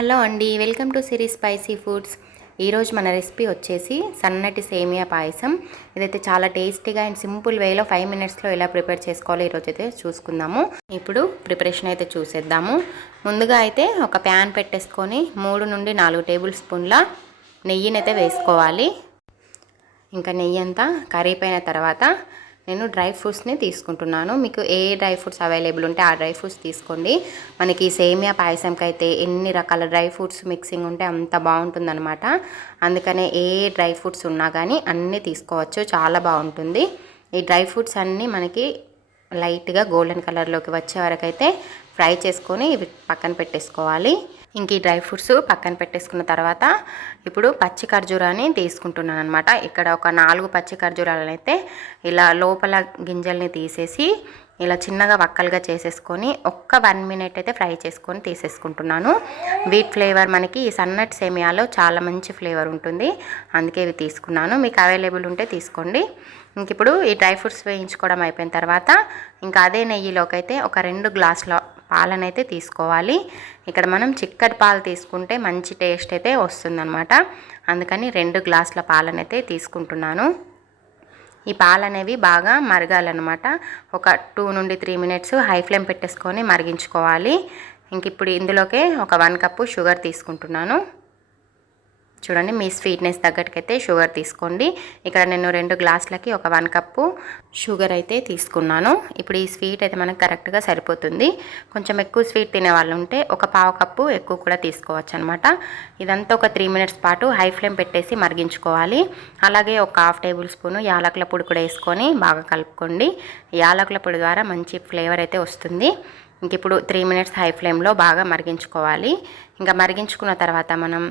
Hello అండి, welcome to Siri spicy foods. ఈరోజు మన రెసిపీ వచ్చేసి సన్నటి సేమియా పాయసం. ఇదైతే చాలా టేస్టీగా అండ్ సింపుల్ వేలో 5 మినిట్స్లో ఎలా ప్రిపేర్ చేసుకోవాలో ఈరోజు అయితే చూసుకుందాము. ఇప్పుడు ప్రిపరేషన్ అయితే చూసేద్దాము. ముందుగా అయితే ఒక ప్యాన్ పెట్టేసుకొని 3 నుండి 4 టేబుల్ స్పూన్ల నెయ్యిని అయితే వేసుకోవాలి. ఇంకా నెయ్యి అంతా కరిగిపోయిన తర్వాత నేను డ్రై ఫ్రూట్స్ని తీసుకుంటున్నాను. మీకు ఏ డ్రై ఫ్రూట్స్ అవైలబుల్ ఉంటే ఆ డ్రై ఫ్రూట్స్ తీసుకోండి. మనకి సేమియా పాయసంకి అయితే ఎన్ని రకాల డ్రై ఫ్రూట్స్ మిక్సింగ్ ఉంటే అంత బాగుంటుందన్నమాట. అందుకనే ఏ డ్రై ఫ్రూట్స్ ఉన్నా కానీ అన్నీ తీసుకోవచ్చు, చాలా బాగుంటుంది. ఈ డ్రై ఫ్రూట్స్ అన్నీ మనకి లైట్గా గోల్డెన్ కలర్లోకి వచ్చే వరకు అయితే ఫ్రై చేసుకొని ఇవి పక్కన పెట్టేసుకోవాలి. ఇంక ఈ డ్రై ఫ్రూట్స్ పక్కన పెట్టేసుకున్న తర్వాత ఇప్పుడు పచ్చి ఖర్జూరాన్ని తీసుకుంటున్నాను అనమాట. ఇక్కడ ఒక 4 పచ్చి ఖర్జూరాలను అయితే ఇలా లోపల గింజల్ని తీసేసి ఇలా చిన్నగా వక్కలుగా చేసేసుకొని ఒక్క 1 మినిట్ అయితే ఫ్రై చేసుకొని తీసేసుకుంటున్నాను. వీట్ ఫ్లేవర్ మనకి ఈ సన్నటి సేమియాలో చాలా మంచి ఫ్లేవర్ ఉంటుంది, అందుకే ఇవి తీసుకున్నాను. మీకు అవైలబుల్ ఉంటే తీసుకోండి. ఇంక ఇప్పుడు ఈ డ్రై ఫ్రూట్స్ వేయించుకోవడం అయిపోయిన తర్వాత ఇంకా అదే నెయ్యిలోకి అయితే ఒక 2 గ్లాసుల పాలనైతే తీసుకోవాలి. ఇక్కడ మనం చిక్కటి పాలు తీసుకుంటే మంచి టేస్ట్ అయితే వస్తుందన్నమాట. అందుకని 2 గ్లాసుల పాలనైతే తీసుకుంటున్నాను. ఈ పాలు అనేవి బాగా మరగాలన్నమాట. ఒక 2 నుండి 3 మినిట్స్ హై ఫ్లేమ్ పెట్టేసుకొని మరిగించుకోవాలి. ఇంక ఇప్పుడు ఇందులోకే ఒక 1 కప్పు షుగర్ తీసుకుంటున్నాను. చూడండి, మీ స్వీట్నెస్ తగ్గట్టుకైతే షుగర్ తీసుకోండి. ఇక్కడ నేను 2 గ్లాసులకి ఒక 1 కప్పు షుగర్ అయితే తీసుకున్నాను. ఇప్పుడు ఈ స్వీట్ అయితే మనకు కరెక్ట్గా సరిపోతుంది. కొంచెం ఎక్కువ స్వీట్ తినే వాళ్ళు ఉంటే ఒక 1/2 కప్పు ఎక్కువ కూడా తీసుకోవచ్చు అనమాట. ఇదంతా ఒక 3 మినిట్స్ పాటు హై ఫ్లేమ్ పెట్టేసి మరిగించుకోవాలి. అలాగే ఒక 1/2 టేబుల్ స్పూను యాలకుల పొడి కూడా వేసుకొని బాగా కలుపుకోండి. యాలకుల పొడి ద్వారా మంచి ఫ్లేవర్ అయితే వస్తుంది. ఇంక ఇప్పుడు 3 మినిట్స్ హై ఫ్లేమ్లో బాగా మరిగించుకోవాలి. ఇంకా మరిగించుకున్న తర్వాత మనం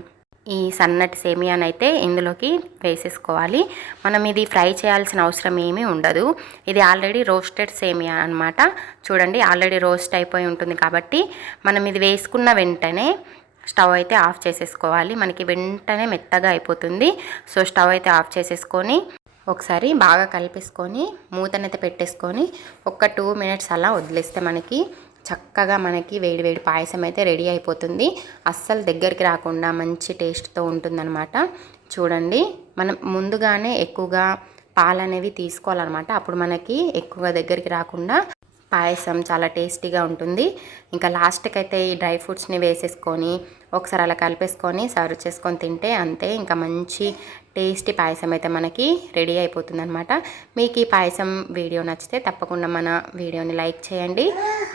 ఈ సన్నటి సేమియాని అయితే ఇందులోకి వేసేసుకోవాలి. మనం ఇది ఫ్రై చేయాల్సిన అవసరం ఏమీ ఉండదు. ఇది ఆల్రెడీ రోస్టెడ్ సేమియా అనమాట. చూడండి, ఆల్రెడీ రోస్ట్ అయిపోయి ఉంటుంది కాబట్టి మనం ఇది వేసుకున్న వెంటనే స్టవ్ అయితే ఆఫ్ చేసేసుకోవాలి. మనకి వెంటనే మెత్తగా అయిపోతుంది. సో స్టవ్ అయితే ఆఫ్ చేసేసుకొని ఒకసారి బాగా కలిపేసుకొని మూతనైతే పెట్టేసుకొని ఒక 2 మినిట్స్ అలా వదిలేస్తే చక్కగా మనకి వేడి వేడి పాయసం అయితే రెడీ అయిపోతుంది. అస్సలు దగ్గరికి రాకుండా మంచి టేస్ట్తో ఉంటుందన్నమాట. చూడండి, మనం ముందుగానే ఎక్కువగా పాలు అనేవి తీసుకోవాలన్నమాట. అప్పుడు మనకి ఎక్కువగా దగ్గరికి రాకుండా పాయసం చాలా టేస్టీగా ఉంటుంది. ఇంకా లాస్ట్కి అయితే ఈ డ్రై ఫ్రూట్స్ని వేసేసుకొని ఒకసారి అలా కలిపేసుకొని సర్వ్ చేసుకొని తింటే అంతే, ఇంకా మంచి టేస్టీ పాయసం అయితే మనకి రెడీ అయిపోతుంది అనమాట. మీకు ఈ పాయసం వీడియో నచ్చితే తప్పకుండా మన వీడియోని లైక్ చేయండి.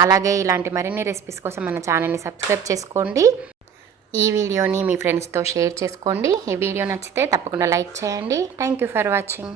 అలాగే ఇలాంటి మరిన్ని రెసిపీస్ కోసం మన ఛానల్ని సబ్స్క్రైబ్ చేసుకోండి. ఈ వీడియోని మీ ఫ్రెండ్స్తో షేర్ చేసుకోండి. ఈ వీడియో నచ్చితే తప్పకుండా లైక్ చేయండి. Thank you for watching.